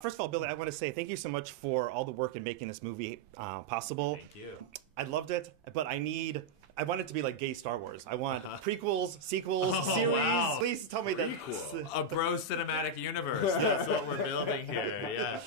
First of all, Billy, I want to say thank you so much for all the work in making this movie possible. Thank you. I loved it, but I want it to be like gay Star Wars. I want prequels, sequels, series. Wow. Please tell me that. A bro cinematic universe. That's what we're building here. Yes.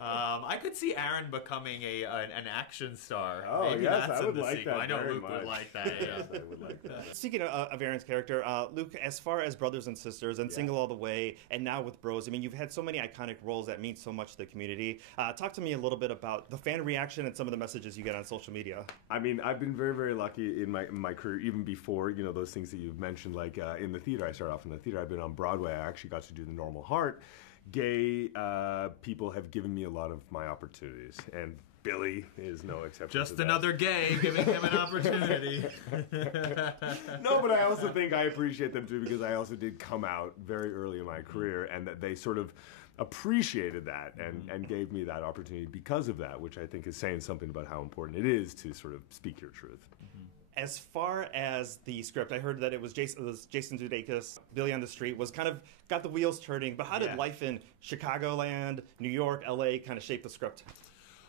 I could see Aaron becoming an action star. Oh, Maybe yes, that's I in would the like sequel. that I know very Luke much. would like that. Yeah. Yes, I would like that. Speaking of Aaron's character, Luke, as far as Brothers and Sisters and Single All the Way, and now with Bros, I mean, you've had so many iconic roles that mean so much to the community. Talk to me a little bit about the fan reaction and some of the messages you get on social media. I mean, I've been very, very lucky in my career, even before, those things that you've mentioned, like in the theater. I started off in the theater. I've been on Broadway. I actually got to do The Normal Heart. Gay people have given me a lot of my opportunities, and Billy is no exception. Just another gay giving him an opportunity. No, but I also think I appreciate them too, because I also did come out very early in my career, and that they sort of appreciated that and gave me that opportunity because of that, which I think is saying something about how important it is to sort of speak your truth. As far as the script, I heard that it was Jason Sudeikis, Billy on the Street, was kind of got the wheels turning. But how did life in Chicagoland, New York, LA kind of shape the script?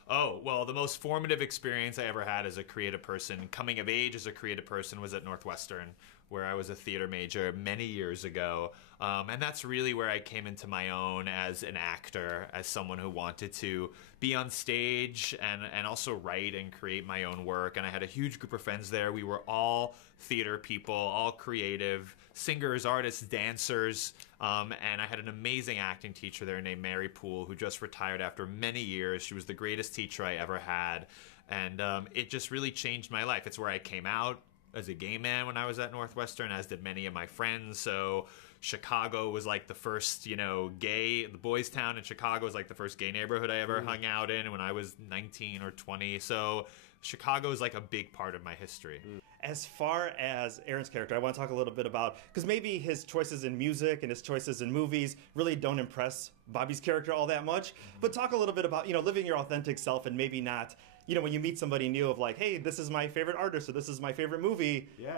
Oh, well, the most formative experience I ever had as a creative person, coming of age as a creative person, was at Northwestern, where I was a theater major many years ago. And that's really where I came into my own as an actor, as someone who wanted to be on stage and also write and create my own work. And I had a huge group of friends there. We were all theater people, all creative, singers, artists, dancers. And I had an amazing acting teacher there named Mary Poole, who just retired after many years. She was the greatest teacher I ever had. And it just really changed my life. It's where I came out as a gay man when I was at Northwestern, as did many of my friends. So Chicago was like the first, the boys' town in Chicago was like the first gay neighborhood I ever hung out in when I was 19 or 20. So Chicago is like a big part of my history. As far as Aaron's character, I want to talk a little bit about, because maybe his choices in music and his choices in movies really don't impress Bobby's character all that much. But talk a little bit about, living your authentic self, and maybe not, when you meet somebody new of like, hey, this is my favorite artist or this is my favorite movie. Yeah.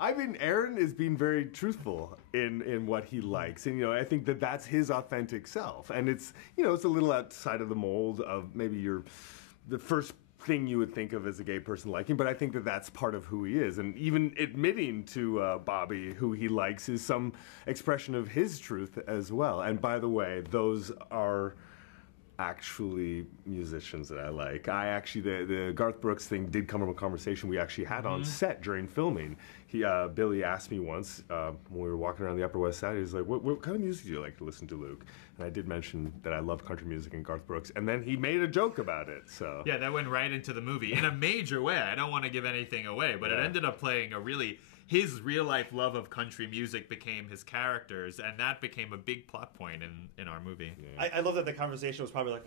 I mean, Aaron is being very truthful in what he likes. And, I think that that's his authentic self. And it's, it's a little outside of the mold of maybe the first thing you would think of as a gay person liking, but I think that that's part of who he is. And even admitting to Bobby who he likes is some expression of his truth as well. And by the way, those are actually musicians that I like. The Garth Brooks thing did come from a conversation we actually had on set during filming. Billy asked me once when we were walking around the Upper West Side, he was like, what kind of music do you like to listen to, Luke? And I did mention that I love country music and Garth Brooks, and then he made a joke about it. So yeah, that went right into the movie in a major way. I don't want to give anything away, but it ended up playing his real-life love of country music became his characters, and that became a big plot point in our movie. Yeah. I love that the conversation was probably like,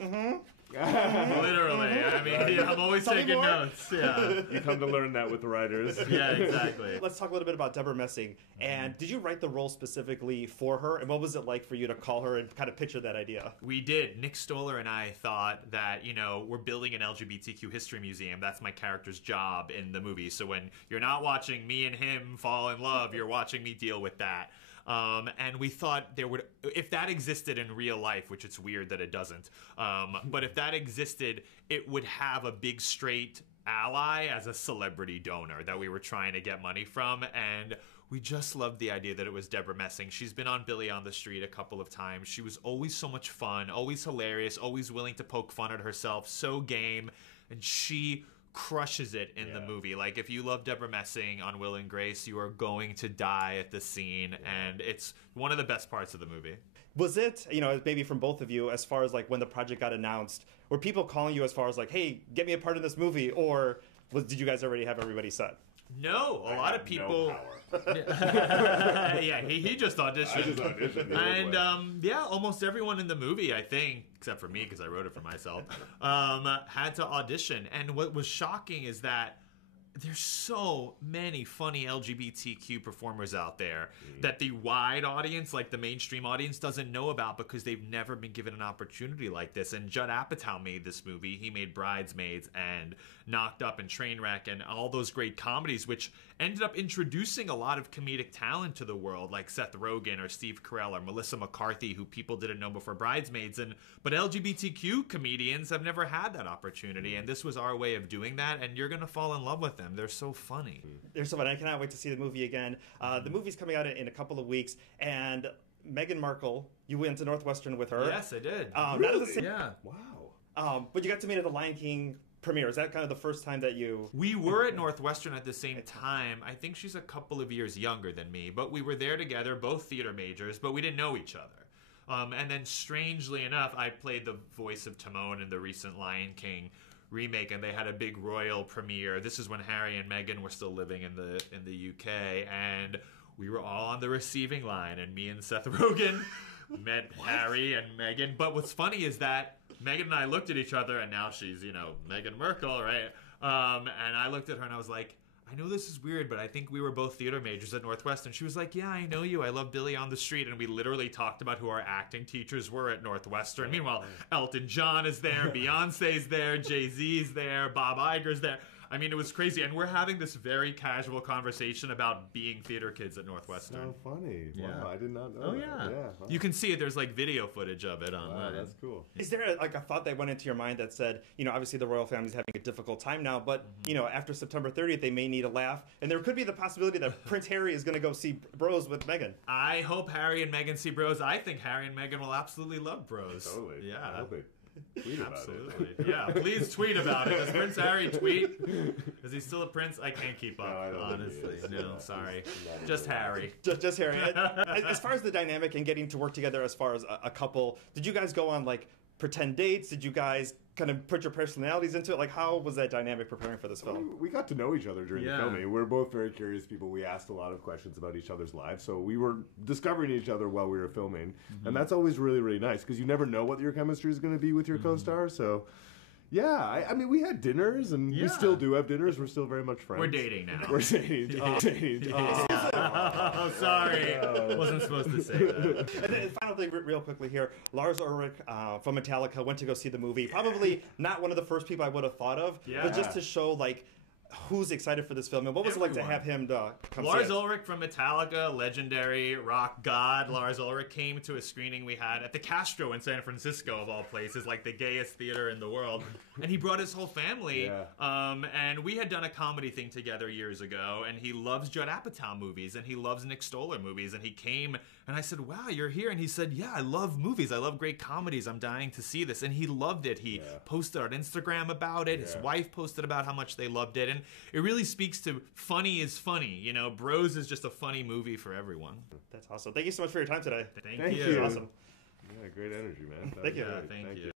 Literally. I mean, I'm always taking notes. Yeah. You come to learn that with the writers. Yeah, exactly. Let's talk a little bit about Deborah Messing. And did you write the role specifically for her? And what was it like for you to call her and kind of picture that idea? We did. Nick Stoller and I thought that, we're building an LGBTQ history museum. That's my character's job in the movie. So when you're not watching me and him fall in love, you're watching me deal with that. And we thought if that existed in real life, which it's weird that it doesn't, but if that existed, it would have a big straight ally as a celebrity donor that we were trying to get money from, and we just loved the idea that it was Deborah Messing. She's been on Billy on the Street a couple of times. She was always so much fun, always hilarious, always willing to poke fun at herself, so game, and she crushes it in the movie. Like, if you love Deborah Messing on Will and Grace, you are going to die at the scene, and it's one of the best parts of the movie. Was it, maybe from both of you, as far as like when the project got announced, were people calling you as far as like, hey, get me a part in this movie, or did you guys already have everybody set? No, a lot of people. No Yeah, he just auditioned. I just auditioned. And almost everyone in the movie, I think, except for me because I wrote it for myself, had to audition. And what was shocking is that there's so many funny LGBTQ performers out there that the wide audience, like the mainstream audience, doesn't know about because they've never been given an opportunity like this. And Judd Apatow made this movie. He made Bridesmaids and Knocked Up and Trainwreck and all those great comedies, which ended up introducing a lot of comedic talent to the world, like Seth Rogen or Steve Carell or Melissa McCarthy, who people didn't know before Bridesmaids. But LGBTQ comedians have never had that opportunity, and this was our way of doing that, and you're going to fall in love with them. They're so funny. They're so funny. I cannot wait to see the movie again. The movie's coming out in a couple of weeks, and Meghan Markle, you went to Northwestern with her. Yes, I did. Not Really? at the same, Yeah. Wow. but you got to meet at the Lion King premiere. Is that kind of the first time that you... We were at Northwestern at the same time. I think she's a couple of years younger than me, but we were there together, both theater majors, but we didn't know each other. And then strangely enough, I played the voice of Timon in the recent Lion King remake, and they had a big royal premiere. This is when Harry and Meghan were still living in the UK, and we were all on the receiving line, and me and Seth Rogen met Harry and Meghan. But what's funny is that Meghan and I looked at each other, and now she's, Meghan Markle, right? And I looked at her and I was like, I know this is weird, but I think we were both theater majors at Northwestern. She was like, yeah, I know you. I love Billy on the Street. And we literally talked about who our acting teachers were at Northwestern. Meanwhile, Elton John is there, Beyonce's there, Jay-Z's there, Bob Iger's there. I mean, it was crazy. And we're having this very casual conversation about being theater kids at Northwestern. So funny. Yeah. Wow, I did not know Oh, that. yeah. Wow. You can see it. There's like video footage of it Wow, online. that's cool. Is there a thought that went into your mind that said, obviously the royal family's having a difficult time now, but, after September 30th, they may need a laugh, and there could be the possibility that Prince Harry is going to go see Bros with Meghan. I hope Harry and Meghan see Bros. I think Harry and Meghan will absolutely love Bros. Totally. Yeah. I hope they tweet about Absolutely. it. Yeah, please tweet about it. Does Prince Harry tweet? Is he still a prince? I can't keep up, No, I don't think he honestly. is. No, No, sorry. he's Just Harry. Just Harry. As far as the dynamic and getting to work together as far as a couple, did you guys go on pretend dates? Did you guys kind of put your personalities into it? How was that dynamic preparing for this film? We got to know each other during the filming. We're both very curious people. We asked a lot of questions about each other's lives, so we were discovering each other while we were filming, and that's always really, really nice because you never know what your chemistry is going to be with your co-star. So, yeah, I mean, we had dinners, and we still do have dinners. We're still very much friends. We're dating now. We're dating. Oh, sorry. Wasn't supposed to say that. And then final thing, real quickly here, Lars Ulrich from Metallica went to go see the movie. Probably not one of the first people I would have thought of, but just to show who's excited for this film, and what was it like to have him come Lars see it? Ulrich from Metallica, legendary rock god Lars Ulrich, came to a screening we had at the Castro in San Francisco, of all places, the gayest theater in the world, and he brought his whole family. And we had done a comedy thing together years ago, and he loves Judd Apatow movies, and he loves Nick Stoller movies, and he came, and I said, wow, you're here? And he said, yeah, I love movies, I love great comedies, I'm dying to see this. And he loved it. He posted on Instagram about it, his wife posted about how much they loved it, and it really speaks to funny is funny. Bros is just a funny movie for everyone. That's awesome. Thank you so much for your time today. Thank you. you. Awesome. Yeah, great energy, man. Thank you. Thank you.